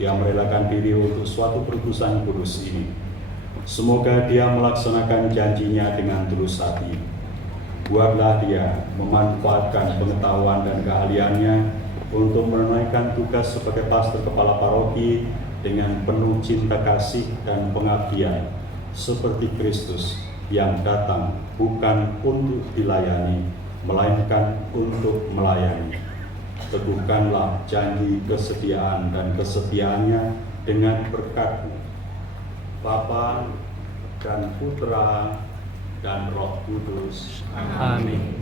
Dia merelakan diri untuk suatu perutusan kudus ini. Semoga dia melaksanakan janjinya dengan tulus hati. Buatlah dia memanfaatkan pengetahuan dan keahliannya untuk menunaikan tugas sebagai pastor kepala paroki dengan penuh cinta kasih dan pengabdian, seperti Kristus yang datang bukan untuk dilayani, melainkan untuk melayani. Teguhkanlah janji kesetiaan dan kesetiaannya dengan berkat-Mu, Bapa dan Putra dan Roh Kudus. Amin.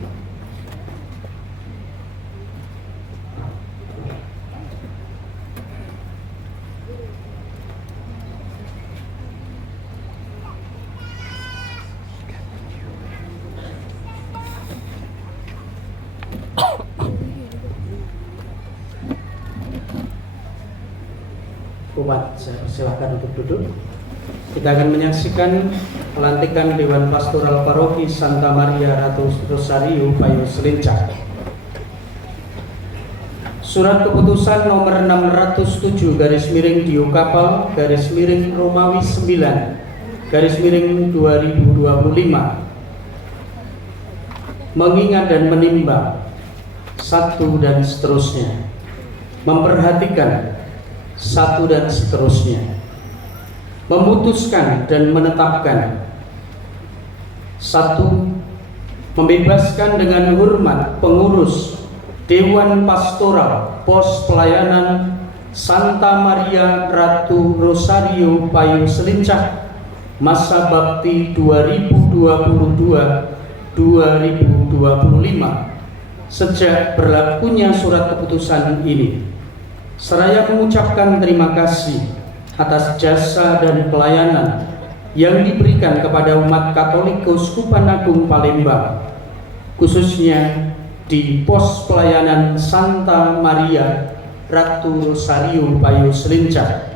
Umat, saya persilahkan untuk duduk. Kita akan menyaksikan pelantikan Dewan Pastoral Paroki Santa Maria Ratu Rosario Payo Selincah. Surat keputusan nomor 607/Dio Kapal Romawi 9/2025 mengingat dan menimbang satu dan seterusnya, memperhatikan satu dan seterusnya, memutuskan dan menetapkan satu, membebaskan dengan hormat pengurus Dewan Pastoral Pos Pelayanan Santa Maria Ratu Rosario Payo Selincah masa bakti 2022-2025 sejak berlakunya surat keputusan ini, seraya mengucapkan terima kasih atas jasa dan pelayanan yang diberikan kepada umat Katolik Keuskupan Agung Palembang, khususnya di pos pelayanan Santa Maria Ratu Rosario Payo Selincah.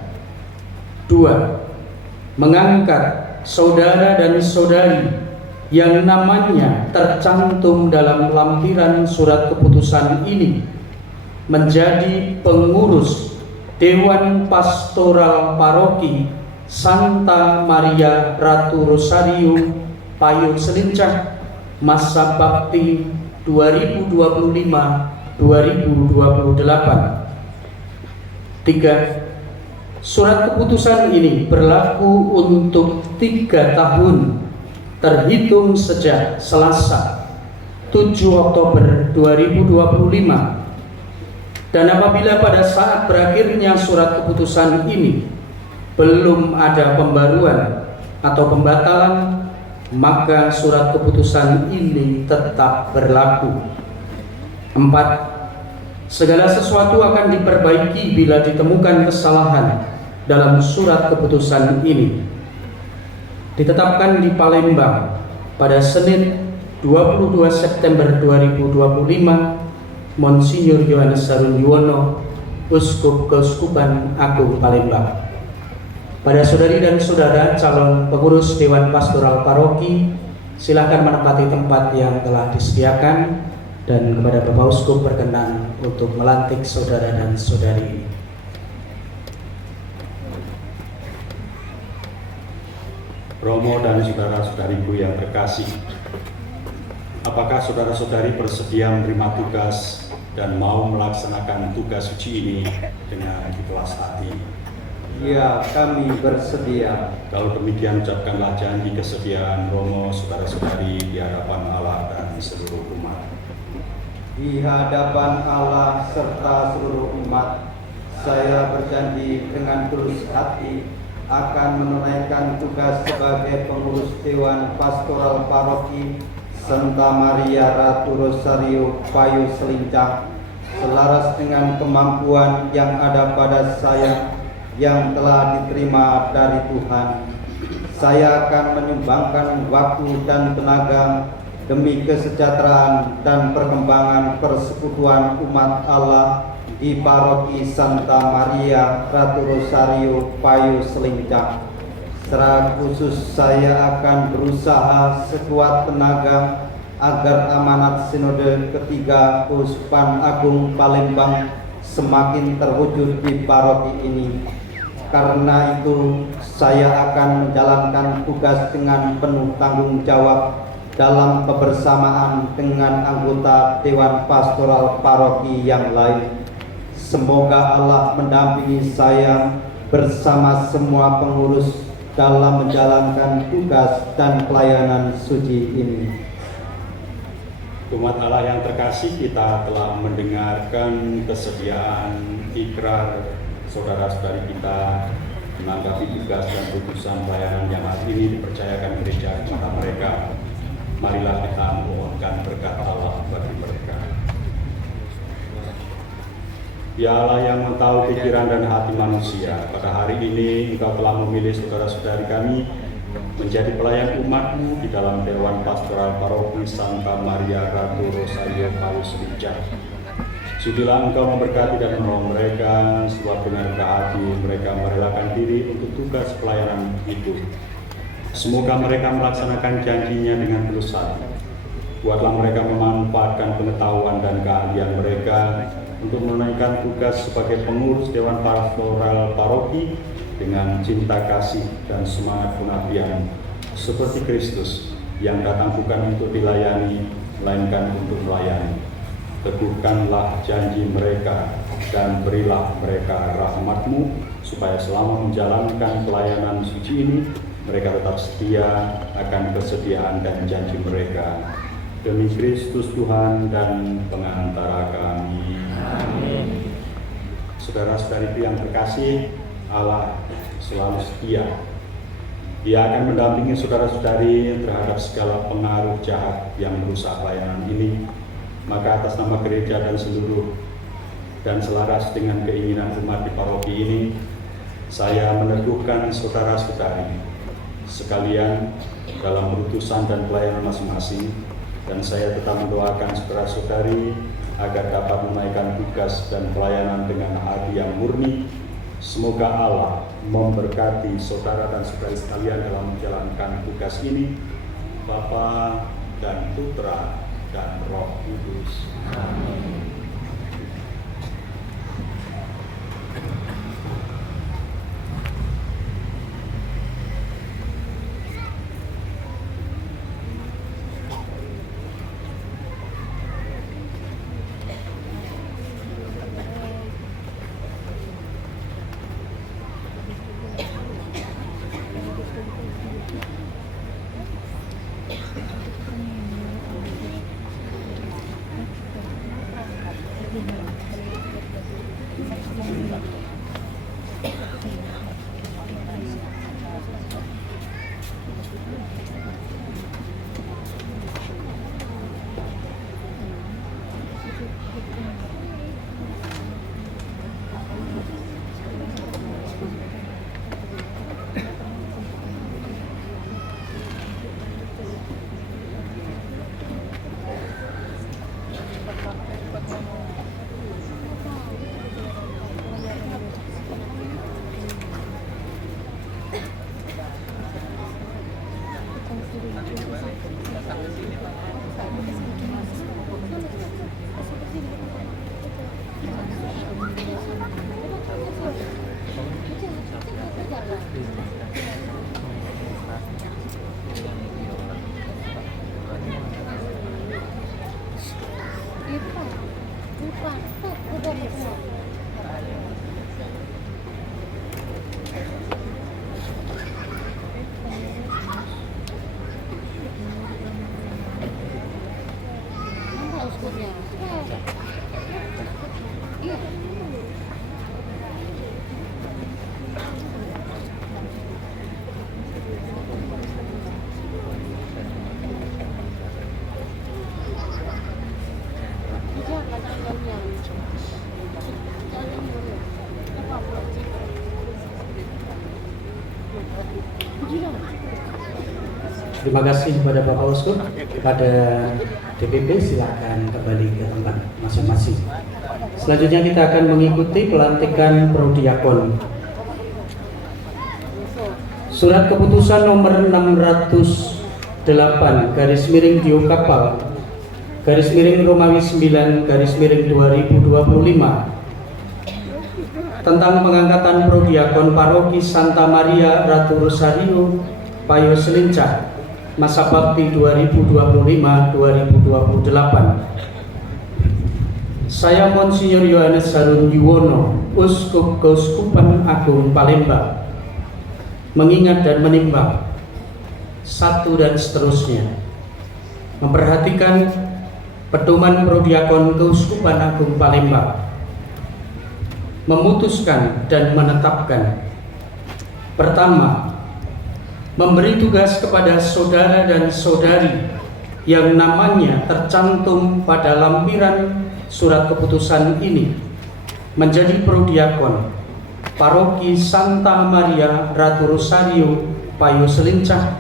2. Mengangkat saudara dan saudari yang namanya tercantum dalam lampiran surat keputusan ini menjadi pengurus Dewan Pastoral Paroki Santa Maria Ratu Rosario Payo Selincah masa bakti 2025-2028. 3. Surat keputusan ini berlaku untuk 3 tahun terhitung sejak Selasa 7 Oktober 2025. Dan apabila pada saat berakhirnya surat keputusan ini belum ada pembaruan atau pembatalan, maka surat keputusan ini tetap berlaku. 4. Segala sesuatu akan diperbaiki bila ditemukan kesalahan dalam surat keputusan ini. Ditetapkan di Palembang pada Senin 22 September 2025, Monsinyur Yohanes Harun Yuwono, Uskup Keuskupan Agung Palembang. Pada saudari dan saudara calon pengurus Dewan Pastoral Paroki, silakan menempati tempat yang telah disediakan, dan kepada Bapak Uskup berkenan untuk melantik saudara dan saudari ini. Romo dan saudara-saudariku yang terkasih, apakah saudara-saudari bersedia menerima tugas dan mau melaksanakan tugas suci ini dengan ikhlas hati? Ya, kami bersedia. Kalau demikian, ucapkanlah janji kesediaan Romo, saudara-saudari di hadapan Allah dan seluruh umat. Di hadapan Allah serta seluruh umat, saya berjanji dengan tulus hati akan menunaikan tugas sebagai pengurus Dewan Pastoral Paroki Santa Maria Ratu Rosario Payo Selincah selaras dengan kemampuan yang ada pada saya yang telah diterima dari Tuhan. Saya akan menyumbangkan waktu dan tenaga demi kesejahteraan dan perkembangan persekutuan umat Allah di Paroki Santa Maria Ratu Rosario Payo Selincah. Secara khusus saya akan berusaha sekuat tenaga agar amanat Sinode ketiga Keuskupan Agung Palembang semakin terwujud di paroki ini. Karena itu, saya akan menjalankan tugas dengan penuh tanggung jawab dalam kebersamaan dengan anggota Dewan Pastoral Paroki yang lain. Semoga Allah mendampingi saya bersama semua pengurus dalam menjalankan tugas dan pelayanan suci ini. Umat Allah yang terkasih, kita telah mendengarkan kesediaan ikrar saudara-saudari kita menanggapi tugas dan putusan pelayanan yang hari ini dipercayakan gereja kepada mereka. Marilah kita memohonkan berkat Allah bagi mereka. Ya Allah yang mengetahui pikiran dan hati manusia, pada hari ini Engkau telah memilih saudara-saudari kami menjadi pelayan umat-Mu di dalam Dewan Pastoral Paroki Santa Maria Ratu Rosario Payu Selincah. Sudilah Engkau memberkati dan menolong mereka, sebab dengan rendah hati mereka merelakan diri untuk tugas pelayanan itu. Semoga mereka melaksanakan janjinya dengan tulus hati. Buatlah mereka memanfaatkan pengetahuan dan keahlian mereka untuk menunaikan tugas sebagai pengurus Dewan Pastoral Paroki dengan cinta kasih dan semangat pengabdian seperti Kristus yang datang bukan untuk dilayani, melainkan untuk melayani. Teguhkanlah janji mereka dan berilah mereka rahmat-Mu supaya selama menjalankan pelayanan suci ini mereka tetap setia akan kesetiaan dan janji mereka. Demi Kristus Tuhan dan pengantara kami. Amin. Saudara-saudariku yang terkasih, Allah selalu setia. Dia akan mendampingi saudara-saudari terhadap segala pengaruh jahat yang merusak pelayanan ini. Maka atas nama gereja dan seluruh dan selaras dengan keinginan umat di paroki ini, saya meneguhkan saudara-saudari sekalian dalam utusan dan pelayanan masing-masing, dan saya tetap mendoakan saudara-saudari agar dapat menunaikan tugas dan pelayanan dengan hati yang murni. Semoga Allah memberkati saudara dan saudari sekalian dalam menjalankan tugas ini, Bapa dan Putra dan Roh Kudus. Amin. Terima kasih kepada Bapak Uskup. Kepada DPP silakan kembali ke tempat masing-masing. Selanjutnya kita akan mengikuti pelantikan prodiakon. Surat keputusan nomor 608 garis miring Dio Kapal garis miring Romawi 9 garis miring 2025 tentang pengangkatan prodiakon paroki Santa Maria Ratu Rosario Payo Selincah masa bakti 2025-2028. Saya Monsinyur Yohanes Harun Yuwono, Uskup Keuskupan Agung Palembang, mengingat dan menimbang satu dan seterusnya, memperhatikan pedoman prodiakon Keuskupan Agung Palembang, memutuskan dan menetapkan: pertama, memberi tugas kepada saudara dan saudari yang namanya tercantum pada lampiran surat keputusan ini menjadi prodiakon paroki Santa Maria Ratu Rosario Payo Selincah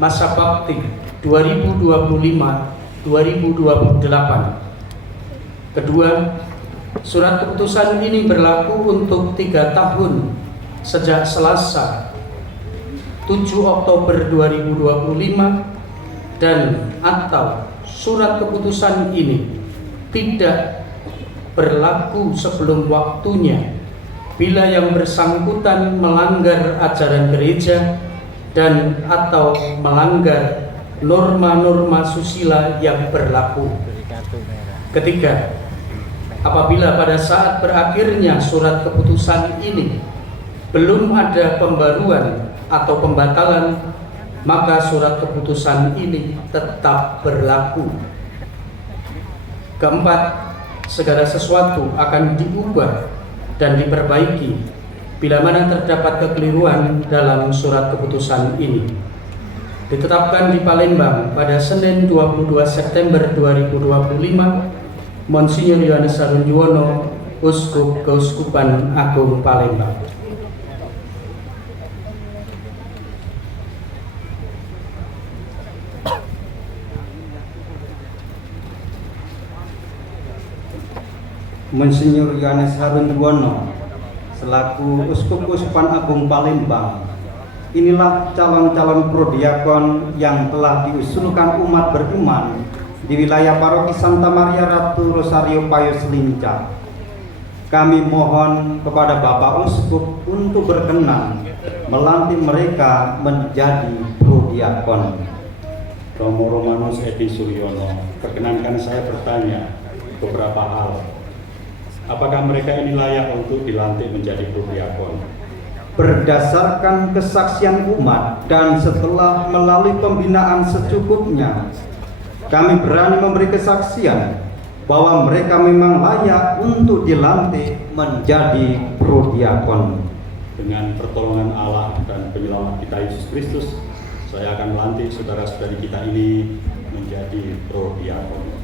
masa bakti 2025-2028. Kedua, surat keputusan ini berlaku untuk 3 tahun sejak Selasa 7 Oktober 2025 dan atau surat keputusan ini tidak berlaku sebelum waktunya bila yang bersangkutan melanggar ajaran gereja dan atau melanggar norma-norma susila yang berlaku. Ketiga, apabila pada saat berakhirnya surat keputusan ini belum ada pembaruan atau pembatalan, maka surat keputusan ini tetap berlaku. Keempat, segala sesuatu akan diubah dan diperbaiki bila mana terdapat kekeliruan dalam surat keputusan ini. Ditetapkan di Palembang pada Senin 22 September 2025, Monsinyur Yohanes Harun Yuwono, Uskup Keuskupan Agung Palembang. Monsinyur Yohanes Harun Yuwono selaku Uskup Keuskupan Agung Palembang, inilah calon-calon prodiakon yang telah diusulkan umat beriman di wilayah paroki Santa Maria Ratu Rosario Payo Selincah. Kami mohon kepada Bapak Uskup untuk berkenan melantik mereka menjadi prodiakon. Romo Romanus Edi Suryono, perkenankan saya bertanya beberapa hal. Apakah mereka ini layak untuk dilantik menjadi prodiakon? Berdasarkan kesaksian umat dan setelah melalui pembinaan secukupnya, kami berani memberi kesaksian bahwa mereka memang layak untuk dilantik menjadi prodiakon. Dengan pertolongan Allah dan penyelamat kita Yesus Kristus, saya akan melantik saudara-saudari kita ini menjadi prodiakon.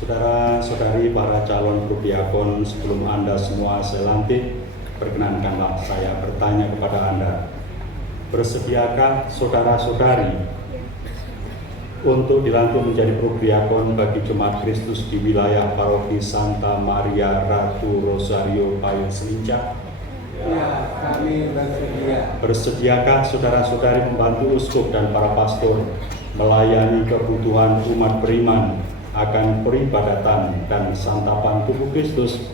Saudara-saudari para calon prodiakon, sebelum Anda semua saya lantik, perkenankanlah saya bertanya kepada Anda, bersediakah saudara-saudari untuk dilantik menjadi prodiakon bagi Jemaat Kristus di wilayah paroki Santa Maria Ratu Rosario Payo Selincah? Ya, kami bersedia. Bersediakah saudara-saudari membantu uskup dan para pastor melayani kebutuhan umat beriman akan peribadatan dan santapan tubuh Kristus,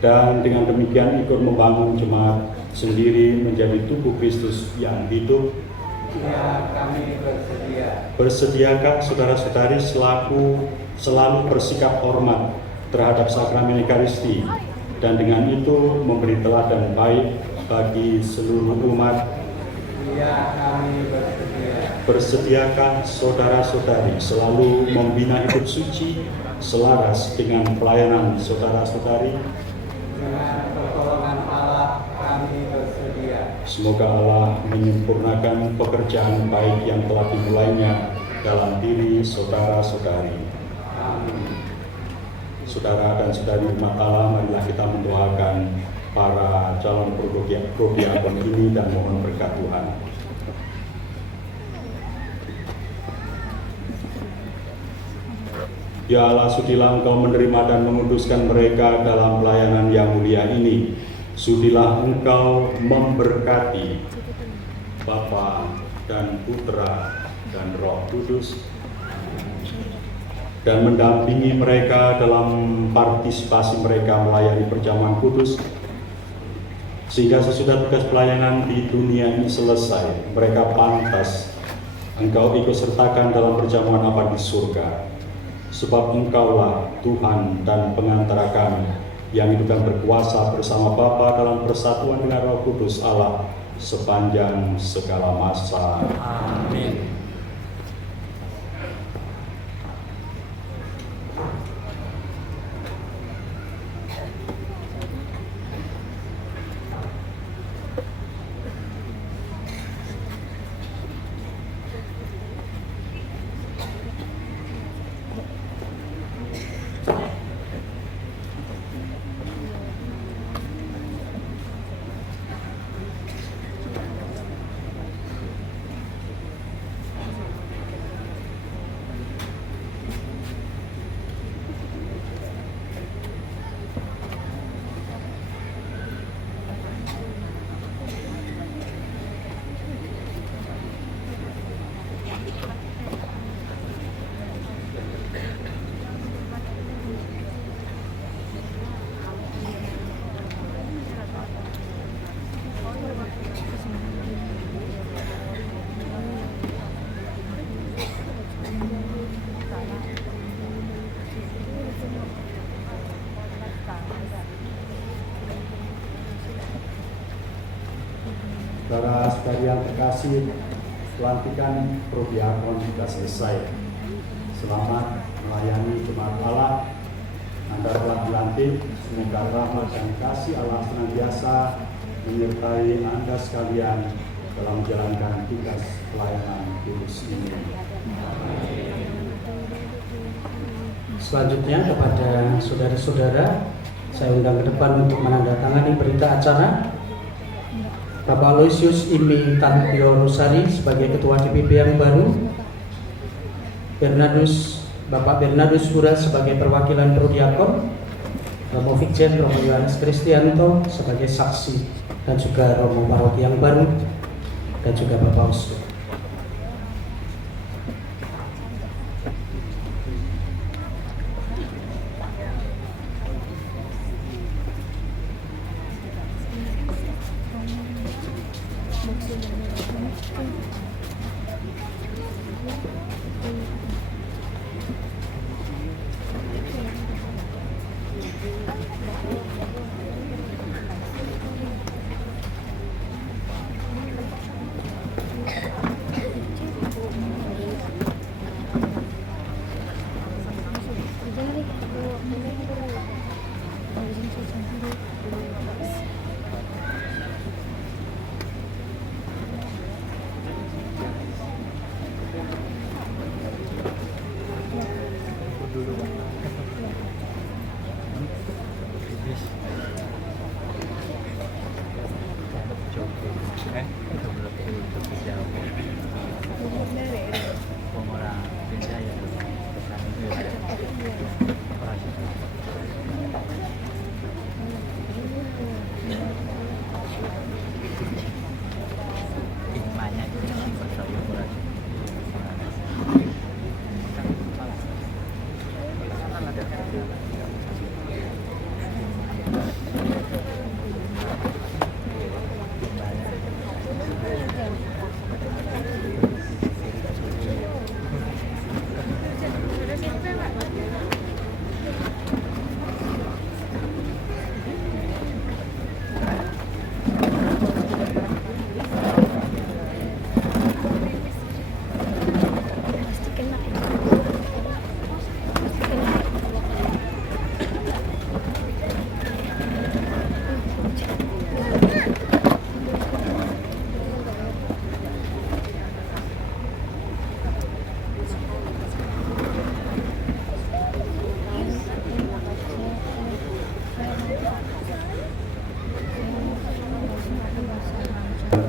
dan dengan demikian ikut membangun jemaat sendiri menjadi tubuh Kristus yang hidup? Ya, kami bersedia. Bersediakah saudara-saudari selalu bersikap hormat terhadap sakramen Ekaristi dan dengan itu memberi teladan baik bagi seluruh umat? Ya, kami bersedia. Bersediakah saudara-saudari selalu membina hidup suci selaras dengan pelayanan saudara-saudari? Dengan pertolongan Allah, kami bersedia. Semoga Allah menyempurnakan pekerjaan baik yang telah dimulainya dalam diri saudara-saudari. Amin. Saudara dan saudari umat Allah, marilah kita mendoakan para calon prodiakon ini dan mohon berkat Tuhan. Ya Allah, sudilah Engkau menerima dan menguduskan mereka dalam pelayanan yang mulia ini. Sudilah Engkau memberkati Bapa dan Putra dan Roh Kudus. dan mendampingi mereka dalam partisipasi mereka melayani perjamuan kudus, sehingga sesudah tugas pelayanan di dunia ini selesai, mereka pantas Engkau ikut sertakan dalam perjamuan abadi di surga. Sebab Engkaulah Tuhan dan pengantara kami yang hidup dan berkuasa bersama Bapa dalam persatuan dengan Roh Kudus Allah sepanjang segala masa. Amin. Saudara-saudari yang terkasih, pelantikan prodiakon sudah selesai. Selamat melayani jemaat Allah. Anda telah dilantik. Semoga rahmat dan kasih Allah senantiasa menyertai Anda sekalian dalam menjalankan tugas pelayanan kudus ini. Selanjutnya kepada saudara-saudara, saya undang ke depan untuk menandatangani berita acara. Bapak Aloysius Imi Tantio Rosari sebagai Ketua DPP yang baru, Bapak Bernardus Hura sebagai perwakilan Prodiakon, Romo Vikjen Romo Yohanes Kristianto sebagai saksi, dan juga Romo Paroki yang baru, dan juga Bapak Uskup.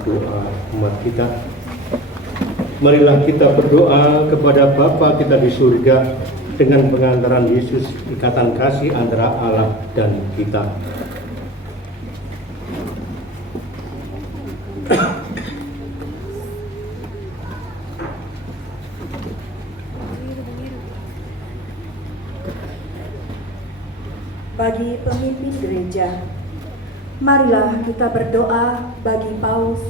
Doa umat kita. Marilah kita berdoa kepada Bapa kita di surga dengan pengantaran Yesus, ikatan kasih antara Allah dan kita. bagi pemimpin gereja. Marilah kita berdoa bagi paus,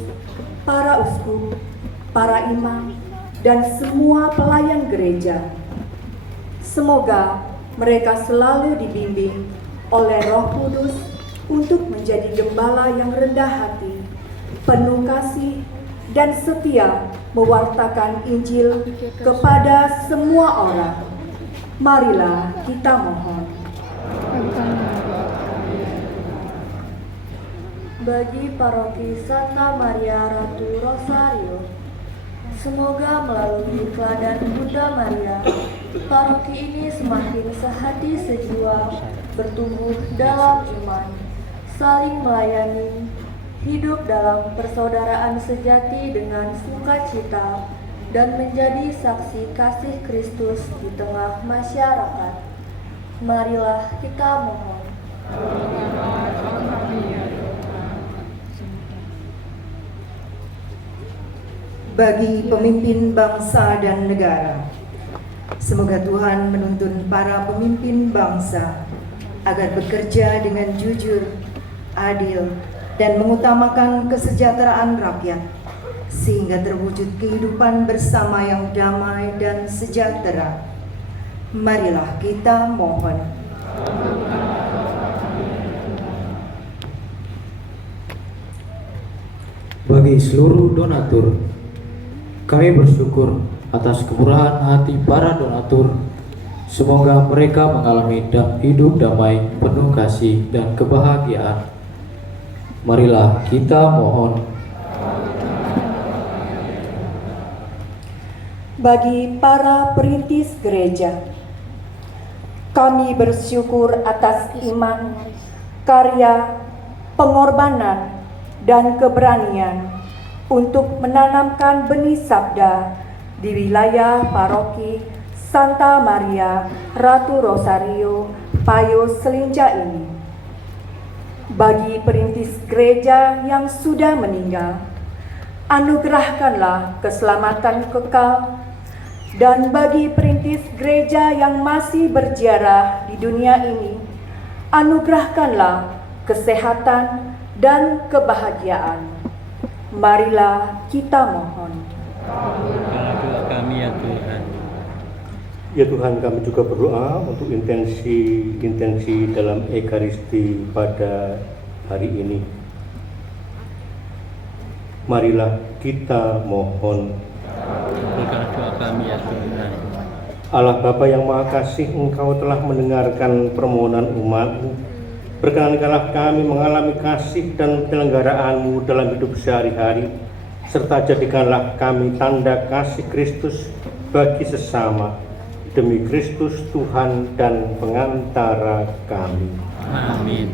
para uskup, para imam, dan semua pelayan gereja. Semoga mereka selalu dibimbing oleh Roh Kudus untuk menjadi gembala yang rendah hati, penuh kasih, dan setia mewartakan Injil kepada semua orang. Marilah kita mohon. Bagi paroki Santa Maria Ratu Rosario, semoga melalui teladan Bunda Maria, paroki ini semakin sehati sejiwa, bertumbuh dalam iman, saling melayani, hidup dalam persaudaraan sejati dengan sukacita, dan menjadi saksi kasih Kristus di tengah masyarakat. Marilah kita mohon. Bagi pemimpin bangsa dan negara, semoga Tuhan menuntun para pemimpin bangsa agar bekerja dengan jujur, adil, dan mengutamakan kesejahteraan rakyat, sehingga terwujud kehidupan bersama yang damai dan sejahtera. Marilah kita mohon. Bagi seluruh donatur, kami bersyukur atas kemurahan hati para donatur. Semoga mereka mengalami hidup damai, penuh kasih dan kebahagiaan. Marilah kita mohon. Bagi para perintis gereja, kami bersyukur atas iman, karya, pengorbanan, dan keberanian untuk menanamkan benih sabda di wilayah paroki Santa Maria Ratu Rosario, Payo Selinja ini. Bagi perintis gereja yang sudah meninggal, anugerahkanlah keselamatan kekal, dan bagi perintis gereja yang masih berziarah di dunia ini, anugerahkanlah kesehatan dan kebahagiaan. Marilah kita mohon. Kabulkanlah doa kami ya Tuhan. Ya Tuhan, kami juga berdoa untuk intensi dalam Ekaristi pada hari ini. Marilah kita mohon. Kabulkanlah doa kami ya Tuhan. Allah Bapa yang Maha Kasih, Engkau telah mendengarkan permohonan umat-Mu. Berkenankanlah kami mengalami kasih dan penyelenggaraanmu dalam hidup sehari-hari, serta jadikanlah kami tanda kasih Kristus bagi sesama, demi Kristus Tuhan dan pengantara kami. Amin.